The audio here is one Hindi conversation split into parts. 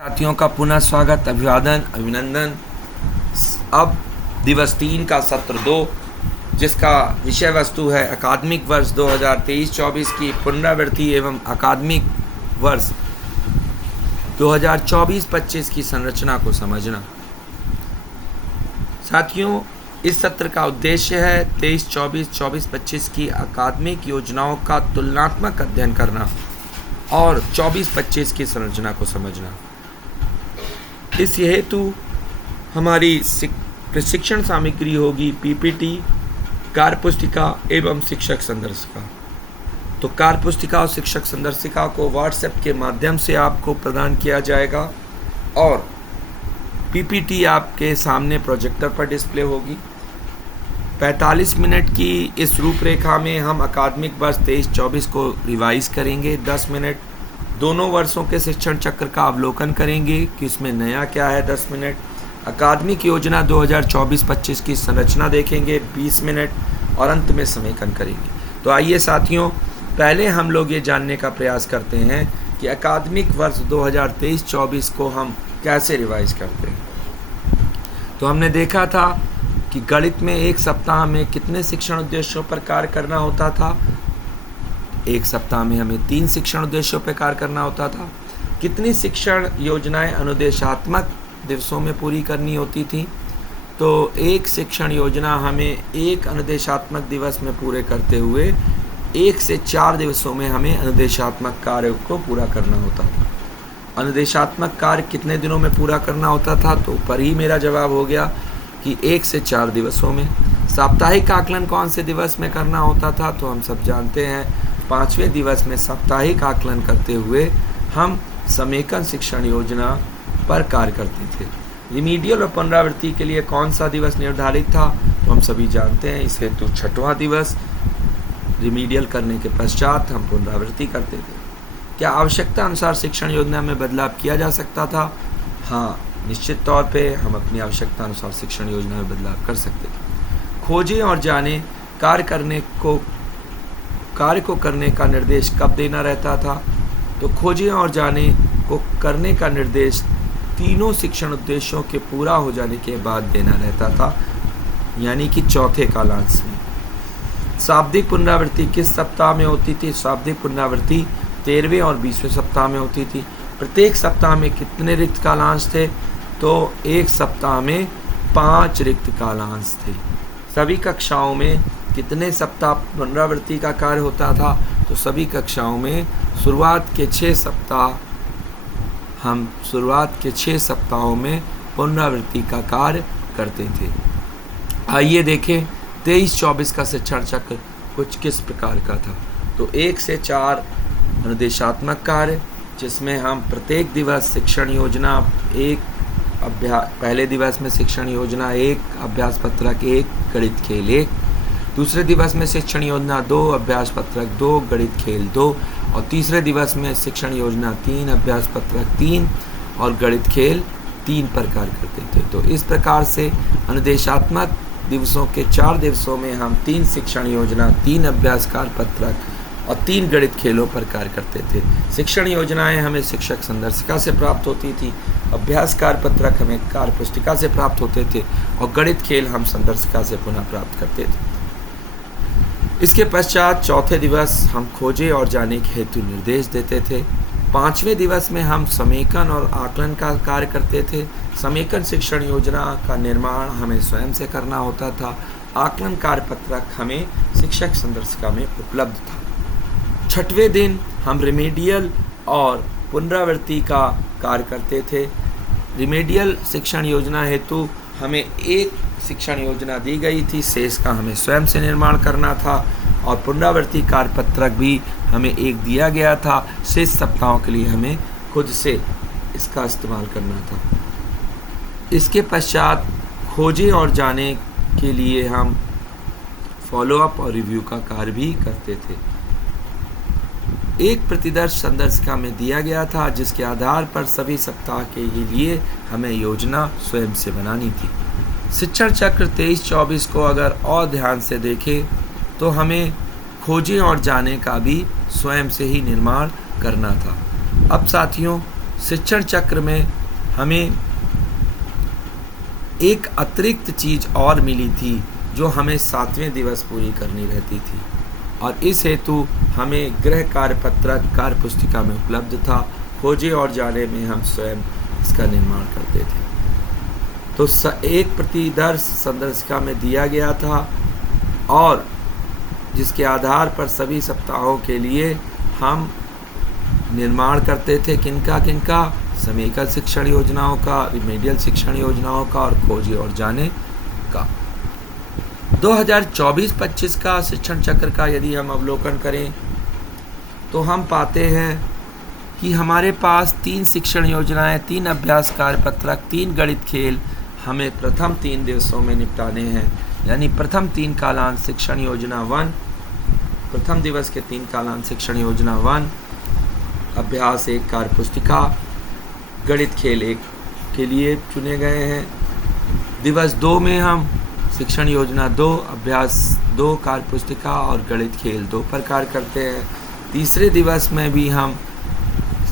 साथियों का पुनः स्वागत, अभिवादन, अभिनंदन। अब दिवस 3 का सत्र 2, जिसका विषय वस्तु है अकादमिक वर्ष 2023-24 की पुनरावृत्ति एवं अकादमिक वर्ष 2024-25 की संरचना को समझना। साथियों, इस सत्र का उद्देश्य है 23-24, 24-25 की अकादमिक योजनाओं का तुलनात्मक अध्ययन करना और 24-25 की संरचना को समझना। इस हेतु हमारी प्रशिक्षण सामग्री होगी पीपीटी, कार्यपुस्तिका एवं शिक्षक संदर्शिका। तो कार्यपुस्तिका और शिक्षक संदर्शिका को व्हाट्सएप के माध्यम से आपको प्रदान किया जाएगा और पीपीटी आपके सामने प्रोजेक्टर पर डिस्प्ले होगी। 45 मिनट की इस रूपरेखा में हम अकादमिक वर्ष 23-24 को रिवाइज करेंगे। 10 मिनट दोनों वर्षों के शिक्षण चक्र का अवलोकन करेंगे कि इसमें नया क्या है। 10 मिनट अकादमिक योजना 2024-25 की संरचना देखेंगे। 20 मिनट और अंत में समेकन करेंगे। तो आइए साथियों, पहले हम लोग ये जानने का प्रयास करते हैं कि अकादमिक वर्ष 2023-24 को हम कैसे रिवाइज करते हैं। तो हमने देखा था कि गणित में एक सप्ताह में कितने शिक्षण उद्देश्यों पर कार्य करना होता था। एक सप्ताह में हमें 3 शिक्षण उद्देश्यों पर कार्य करना होता था। कितनी शिक्षण योजनाएं अनुदेशात्मक दिवसों में पूरी करनी होती थी। तो एक शिक्षण योजना हमें एक अनुदेशात्मक दिवस में पूरे करते हुए 1 से 4 दिवसों में हमें अनुदेशात्मक कार्य को पूरा करना होता था। अनुदेशात्मक कार्य कितने दिनों में पूरा करना होता था, तो ऊपर ही मेरा जवाब हो गया कि 1 से 4 दिवसों में। साप्ताहिक आकलन कौन से दिवस में करना होता था, तो हम सब जानते हैं 5वें दिवस में साप्ताहिक आकलन करते हुए हम समेकन शिक्षण योजना पर कार्य करते थे। रिमीडियल और पुनरावृत्ति के लिए कौन सा दिवस निर्धारित था, तो हम सभी जानते हैं। इस हेतु 6वां दिवस रिमीडियल करने के पश्चात हम पुनरावृत्ति करते थे। क्या आवश्यकता अनुसार शिक्षण योजना में बदलाव किया जा सकता था? हाँ, निश्चित तौर पे हम अपनी आवश्यकता अनुसार शिक्षण योजना में बदलाव कर सकते थे। खोजें और जानें कार्य को करने का निर्देश कब देना रहता था, तो खोजें और जाने को करने का निर्देश तीनों शिक्षण उद्देश्यों के पूरा हो जाने के बाद देना रहता था, यानी कि चौथे कालांश में। शाब्दिक पुनरावृत्ति किस सप्ताह में होती थी? शाब्दिक पुनरावृत्ति 13वें और 20वें सप्ताह में होती थी। प्रत्येक सप्ताह में कितने रिक्त कालांश थे, तो एक सप्ताह में 5 रिक्त कालांश थे। सभी कक्षाओं में कितने सप्ताह पुनरावृत्ति का कार्य होता था, तो सभी कक्षाओं में शुरुआत के 6 सप्ताहों में पुनरावृत्ति का कार्य करते थे। आइए देखें 23-24 का शिक्षण चक्र कुछ किस प्रकार का था। तो 1 से 4 अनुदेशात्मक कार्य, जिसमें हम प्रत्येक दिवस शिक्षण योजना पहले दिवस में शिक्षण योजना 1, अभ्यास पत्रक 1, गणित खेल 1। दूसरे दिवस में शिक्षण योजना 2, अभ्यास पत्रक 2, गणित खेल 2। और तीसरे दिवस में शिक्षण योजना 3, अभ्यास पत्रक 3 और गणित खेल 3 पर कार्य करते थे। तो इस प्रकार से अनुदेशात्मक दिवसों के 4 दिवसों में हम 3 शिक्षण योजना, 3 अभ्यास कार्य पत्रक और 3 गणित खेलों पर कार्य करते थे। शिक्षण योजनाएं हमें शिक्षक संदर्शिका से प्राप्त होती थी, अभ्यास कार्य पत्रक हमें कार्य पुस्तिका से प्राप्त होते थे और गणित खेल हम संदर्शिका से पुनः प्राप्त करते थे। इसके पश्चात चौथे दिवस हम खोजे और जाने के हेतु निर्देश देते थे। 5वें दिवस में हम समेकन और आकलन का कार्य करते थे। समेकन शिक्षण योजना का निर्माण हमें स्वयं से करना होता था। आकलन कार्य पत्रक हमें शिक्षक संदर्शिका में उपलब्ध था। 6वें दिन हम रिमेडियल और पुनरावृत्ति का कार्य करते थे। रिमेडियल शिक्षण योजना हेतु हमें एक शिक्षण योजना दी गई थी, शेष का हमें स्वयं से निर्माण करना था। और पुनरावृत्ति कार्य पत्रक भी हमें एक दिया गया था, शेष सप्ताहों के लिए हमें खुद से इसका इस्तेमाल करना था। इसके पश्चात खोजे और जाने के लिए हम फॉलोअप और रिव्यू का कार्य भी करते थे। एक प्रतिदर्श संदर्शिका में दिया गया था, जिसके आधार पर सभी सप्ताह के लिए हमें योजना स्वयं से बनानी थी। शिक्षण चक्र 23-24 को अगर और ध्यान से देखें तो हमें खोजें और जाने का भी स्वयं से ही निर्माण करना था। अब साथियों, शिक्षण चक्र में हमें एक अतिरिक्त चीज़ और मिली थी जो हमें 7वें दिवस पूरी करनी रहती थी, और इस हेतु हमें गृह कार्यपत्रक कार्य पुस्तिका में उपलब्ध था। खोजे और जाने में हम स्वयं इसका निर्माण करते थे। तो एक प्रतिदर्श संदर्शिका में दिया गया था, और जिसके आधार पर सभी सप्ताहों के लिए हम निर्माण करते थे। किनका समेकन शिक्षण योजनाओं का, रिमेडियल शिक्षण योजनाओं का और खोजे और जाने का। 2024-25 का शिक्षण चक्र का यदि हम अवलोकन करें तो हम पाते हैं कि हमारे पास 3 शिक्षण योजनाएं, 3 अभ्यास कार्यपत्रक, 3 गणित खेल हमें प्रथम 3 दिवसों में निपटाने हैं। यानी प्रथम 3 कालांश शिक्षण योजना 1, प्रथम दिवस के 3 कालांश शिक्षण योजना 1, अभ्यास 1 कार्य पुस्तिका, गणित खेल 1 के लिए चुने गए हैं। दिवस 2 में हम शिक्षण योजना 2, अभ्यास 2 कार्य पुस्तिका और गणित खेल 2 पर कार्य करते हैं। तीसरे दिवस में भी हम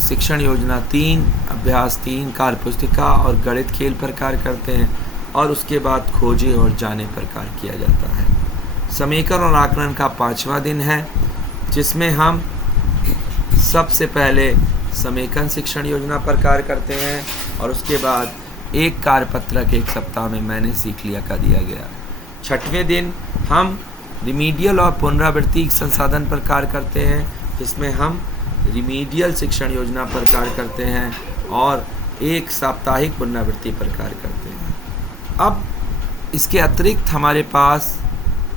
शिक्षण योजना 3, अभ्यास 3 कार्य पुस्तिका और गणित खेल पर कार्य करते हैं, और उसके बाद खोजे और जाने पर कार्य किया जाता है। समेकन और आकलन का 5वां दिन है, जिसमें हम सबसे पहले समेकन शिक्षण योजना पर कार्य करते हैं, और उसके बाद एक कार्यपत्रक 1 सप्ताह में मैंने सीख लिया का दिया गया। 6वें दिन हम रिमीडियल और पुनरावृत्ति संसाधन पर कार्य करते हैं, जिसमें हम रिमीडियल शिक्षण योजना पर कार्य करते हैं और एक साप्ताहिक पुनरावृत्ति पर कार्य करते हैं। अब इसके अतिरिक्त हमारे पास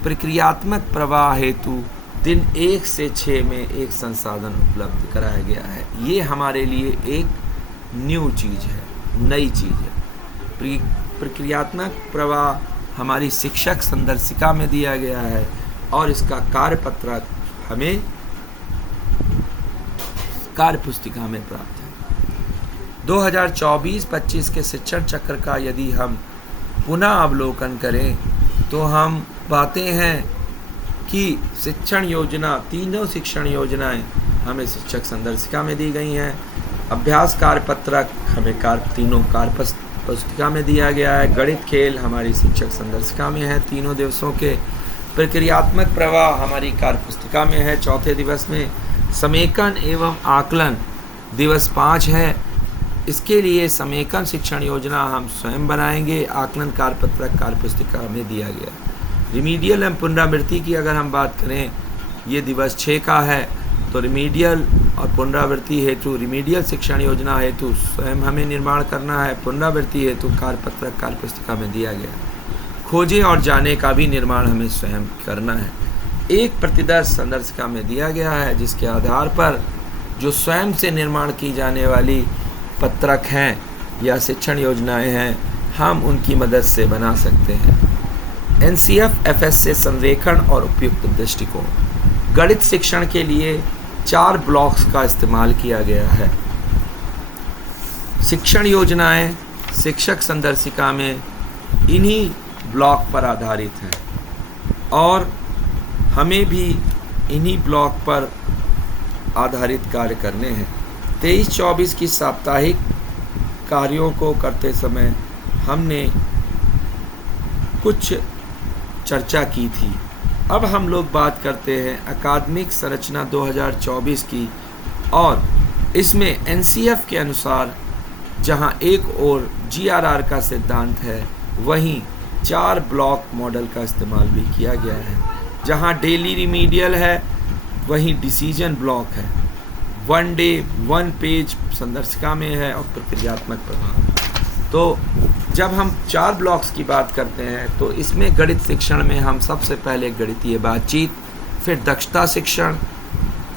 प्रक्रियात्मक प्रवाह हेतु दिन 1 से 6 में एक संसाधन उपलब्ध कराया गया है। ये हमारे लिए एक न्यू चीज़ है, नई चीज़ है। प्रक्रियात्मक प्रवाह हमारी शिक्षक संदर्शिका में दिया गया है, और इसका कार्यपत्रक हमें कार्य पुस्तिका में प्राप्त है। 2024-25 के शिक्षण चक्र का यदि हम पुनः अवलोकन करें तो हम पाते हैं कि शिक्षण योजना, तीनों शिक्षण योजनाएं हमें शिक्षक संदर्शिका में दी गई हैं। अभ्यास कार्यपत्रक हमें तीनों कार्य पुस्तिका में दिया गया है। गणित खेल हमारी शिक्षक संदर्शिका में है 3 दिवसों के। प्रक्रियात्मक प्रवाह हमारी कार्य पुस्तिका में है 4थे दिवस में। समेकन एवं आकलन दिवस 5 है। इसके लिए समेकन शिक्षण योजना हम स्वयं बनाएंगे, आकलन कार्यपत्रक कार्य पुस्तिका में दिया गया। रिमीडियल एवं पुनरावृत्ति की अगर हम बात करें, ये दिवस 6 का है, तो रिमीडियल और पुनरावृत्ति हेतु रिमीडियल शिक्षण योजना हेतु स्वयं हमें निर्माण करना है, पुनरावृत्ति हेतु कार्यपत्रक कार्य पुस्तिका में दिया गया। खोजे और जाने का भी निर्माण हमें स्वयं करना है। एक प्रतिदर्श संदर्शिका में दिया गया है, जिसके आधार पर जो स्वयं से निर्माण की जाने वाली पत्रक हैं या शिक्षण योजनाएं हैं, हम उनकी मदद से बना सकते हैं। NCF-FS से संरेखण और उपयुक्त दृष्टिकोण। गणित शिक्षण के लिए 4 ब्लॉक्स का इस्तेमाल किया गया है। शिक्षण योजनाएं शिक्षक संदर्शिका में इन्हीं ब्लॉक पर आधारित हैं, और हमें भी इन्हीं ब्लॉक पर आधारित कार्य करने हैं। 23-24 की साप्ताहिक कार्यों को करते समय हमने कुछ चर्चा की थी। अब हम लोग बात करते हैं अकादमिक संरचना 2024 की, और इसमें NCF के अनुसार जहां एक ओर GRR का सिद्धांत है, वहीं 4 ब्लॉक मॉडल का इस्तेमाल भी किया गया है। जहां डेली रिमीडियल है, वहीं डिसीजन ब्लॉक है। 1 डे 1 पेज संदर्शिका में है, और प्रक्रियात्मक प्रभाव। तो जब हम 4 ब्लॉक्स की बात करते हैं, तो इसमें गणित शिक्षण में हम सबसे पहले गणितीय बातचीत, फिर दक्षता शिक्षण,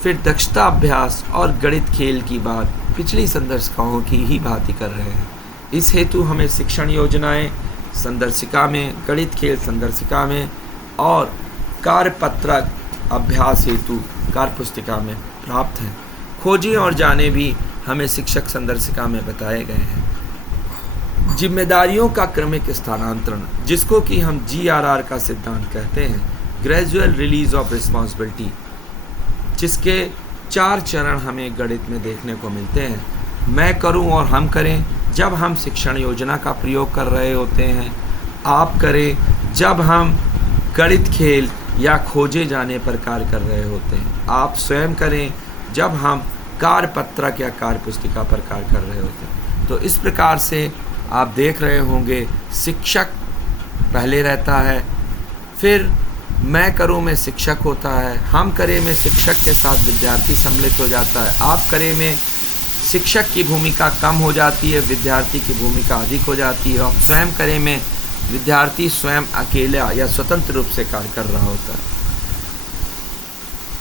फिर दक्षता अभ्यास और गणित खेल की बात पिछली संदर्शिकाओं की ही भांति कर रहे हैं। इस हेतु हमें शिक्षण योजनाएं संदर्शिका में, गणित खेल संदर्शिका में और कार्यपत्रक अभ्यास हेतु कार्य पुस्तिका में प्राप्त हैं। खोजे और जाने भी हमें शिक्षक संदर्शिका में बताए गए हैं। जिम्मेदारियों का क्रमिक स्थानांतरण, जिसको कि हम GRR का सिद्धांत कहते हैं, ग्रेजुअल रिलीज ऑफ रिस्पॉन्सिबिलिटी, जिसके 4 चरण हमें गणित में देखने को मिलते हैं। मैं करूं और हम करें जब हम शिक्षण योजना का प्रयोग कर रहे होते हैं, आप करें जब हम गणित खेल या खोजे जाने पर कार्य कर रहे होते हैं, आप स्वयं करें जब हम कार्यपत्रक या कार्य पुस्तिका पर कार्य कर रहे होते हैं। तो इस प्रकार से आप देख रहे होंगे शिक्षक पहले रहता है, फिर मैं करूं में शिक्षक होता है, हम करें में शिक्षक के साथ विद्यार्थी सम्मिलित हो जाता है, आप करें में शिक्षक की भूमिका कम हो जाती है, विद्यार्थी की भूमिका अधिक हो जाती है, और स्वयं करें में विद्यार्थी स्वयं अकेला या स्वतंत्र रूप से कार्य कर रहा होता है।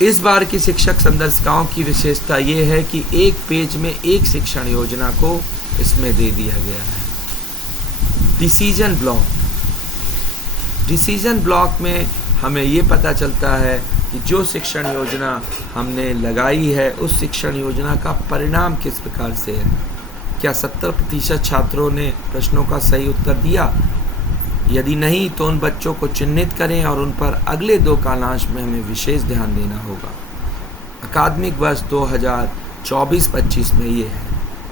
इस बार की शिक्षक संदर्शिकाओं की विशेषता ये है कि एक पेज में एक शिक्षण योजना को इसमें दे दिया गया है। डिसीजन ब्लॉक में हमें ये पता चलता है कि जो शिक्षण योजना हमने लगाई है उस शिक्षण योजना का परिणाम किस प्रकार से है। क्या 70% छात्रों ने प्रश्नों का सही उत्तर दिया? यदि नहीं तो उन बच्चों को चिन्हित करें और उन पर अगले 2 कालांश में हमें विशेष ध्यान देना होगा। अकादमिक वर्ष 2024-25 में ये है।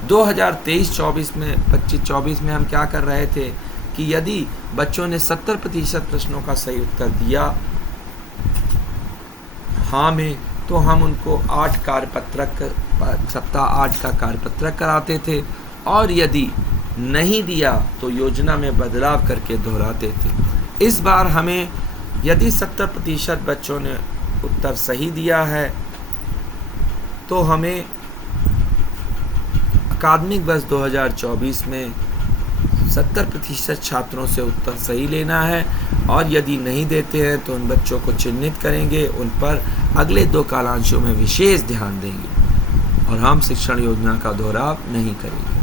2023-24 में 25-24 में हम क्या कर रहे थे कि यदि बच्चों ने 70% प्रश्नों का सही उत्तर दिया हाँ में, तो हम उनको 8 कार्यपत्रक सप्ताह 8 का कार्यपत्रक कराते थे, और यदि नहीं दिया तो योजना में बदलाव करके दोहराते थे। इस बार हमें यदि 70% बच्चों ने उत्तर सही दिया है तो हमें अकादमिक वर्ष 2024 में 70% छात्रों से उत्तर सही लेना है, और यदि नहीं देते हैं तो उन बच्चों को चिन्हित करेंगे, उन पर अगले 2 कालांशों में विशेष ध्यान देंगे और हम शिक्षण योजना का दोहराव नहीं करेंगे।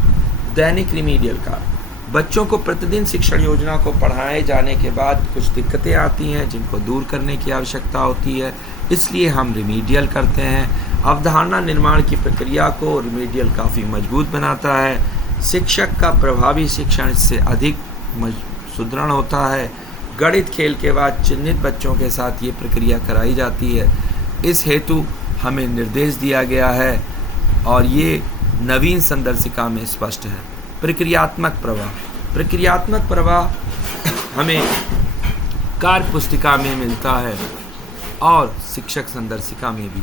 दैनिक रिमीडियल कार्य। बच्चों को प्रतिदिन शिक्षण योजना को पढ़ाए जाने के बाद कुछ दिक्कतें आती हैं जिनको दूर करने की आवश्यकता होती है, इसलिए हम रिमीडियल करते हैं। अवधारणा निर्माण की प्रक्रिया को रिमीडियल काफ़ी मजबूत बनाता है। शिक्षक का प्रभावी शिक्षण इससे अधिक सुदृढ़ होता है। गणित खेल के बाद चिन्हित बच्चों के साथ ये प्रक्रिया कराई जाती है। इस हेतु हमें निर्देश दिया गया है और ये नवीन संदर्शिका में स्पष्ट है। प्रक्रियात्मक प्रवाह हमें कार्य पुस्तिका में मिलता है और शिक्षक संदर्शिका में भी।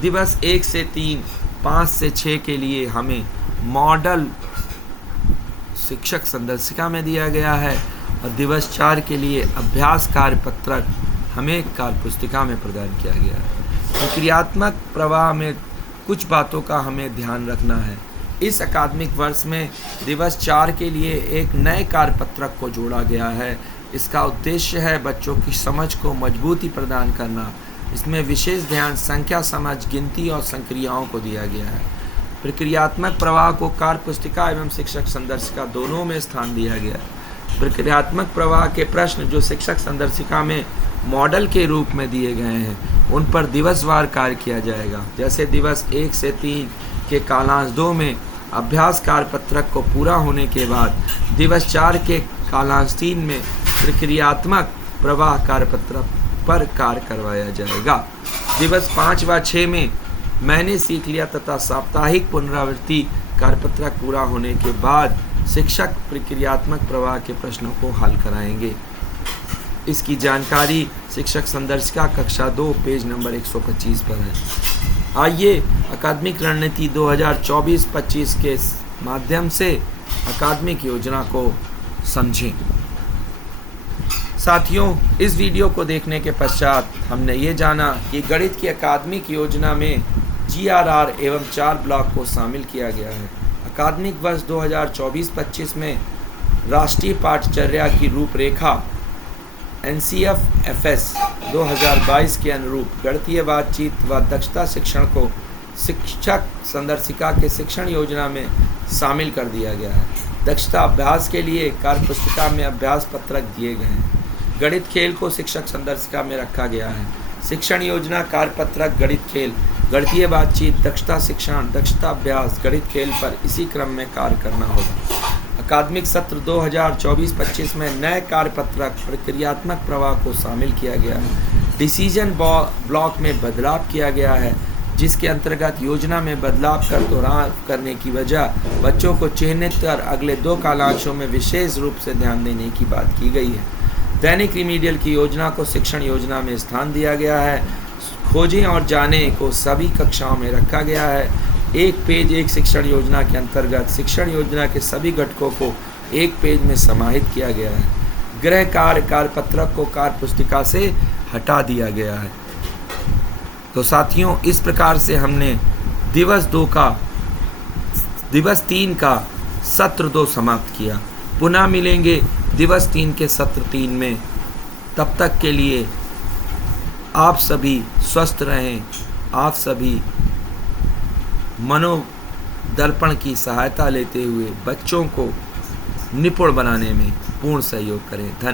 दिवस 1 से 3, 5 से 6 के लिए हमें मॉडल शिक्षक संदर्शिका में दिया गया है, और दिवस 4 के लिए अभ्यास कार्य पत्रक हमें कार्य पुस्तिका में प्रदान किया गया है। प्रक्रियात्मक प्रवाह में कुछ बातों का हमें ध्यान रखना है। इस अकादमिक वर्ष में दिवस 4 के लिए एक नए कार्यपत्रक को जोड़ा गया है। इसका उद्देश्य है बच्चों की समझ को मजबूती प्रदान करना। इसमें विशेष ध्यान संख्या समझ, गिनती और संक्रियाओं को दिया गया है। प्रक्रियात्मक प्रवाह को कार्य पुस्तिका एवं शिक्षक संदर्शिका दोनों में स्थान दिया गया है। प्रक्रियात्मक प्रवाह के प्रश्न जो शिक्षक संदर्शिका में मॉडल के रूप में दिए गए हैं उन पर दिवसवार कार्य किया जाएगा। जैसे दिवस 1 से 3 के कालांश 2 में अभ्यास कार्यपत्रक को पूरा होने के बाद दिवस 4 के कालांश 3 में प्रक्रियात्मक प्रवाह कार्यपत्रक पर कार्य करवाया जाएगा। दिवस 5 व 6 में मैंने सीख लिया तथा साप्ताहिक पुनरावृत्ति कार्यपत्रक पूरा होने के बाद शिक्षक प्रक्रियात्मक प्रवाह के प्रश्नों को हल कराएंगे। इसकी जानकारी शिक्षक संदर्शिका कक्षा 2 पेज नंबर 125 पर है। आइए अकादमिक रणनीति 2024-25 के माध्यम से अकादमिक योजना को समझें। साथियों, इस वीडियो को देखने के पश्चात हमने ये जाना कि गणित की अकादमिक योजना में GRR एवं 4 ब्लॉक को शामिल किया गया है। अकादमिक वर्ष 2024-25 में राष्ट्रीय पाठचर्या की रूपरेखा NCF-FS 2022 के अनुरूप गणितीय बातचीत व दक्षता शिक्षण को शिक्षक संदर्शिका के शिक्षण योजना में शामिल कर दिया गया है। दक्षता अभ्यास के लिए कार्यपुस्तिका में अभ्यास पत्रक दिए गए हैं। गणित खेल को शिक्षक संदर्शिका में रखा गया है। शिक्षण योजना, कार्यपत्रक, गणित खेल, गणितीय बातचीत, दक्षता शिक्षण, दक्षता अभ्यास, गणित खेल पर इसी क्रम में कार्य करना होगा। अकादमिक सत्र 2024-25 में नए कार्यपत्रक प्रक्रियात्मक प्रवाह को शामिल किया गया है। डिसीजन ब्लॉक में बदलाव किया गया है। जिसके अंतर्गत योजना में बदलाव करने की वजह बच्चों को चिन्हित कर अगले 2 कालांशों में विशेष रूप से ध्यान देने की बात की गई है। दैनिक रिमीडियल की योजना को शिक्षण योजना में स्थान दिया गया है। खोजें और जाने को सभी कक्षाओं में रखा गया है। एक पेज एक शिक्षण योजना के अंतर्गत शिक्षण योजना के सभी घटकों को एक पेज में समाहित किया गया है। गृह कार्यपत्रक को कार्य पुस्तिका से हटा दिया गया है। तो साथियों, इस प्रकार से हमने दिवस 3 का सत्र 2 समाप्त किया। पुनः मिलेंगे दिवस 3 के सत्र 3 में। तब तक के लिए आप सभी स्वस्थ रहें। आप सभी मनोदर्पण की सहायता लेते हुए बच्चों को निपुण बनाने में पूर्ण सहयोग करें। धन्यवाद।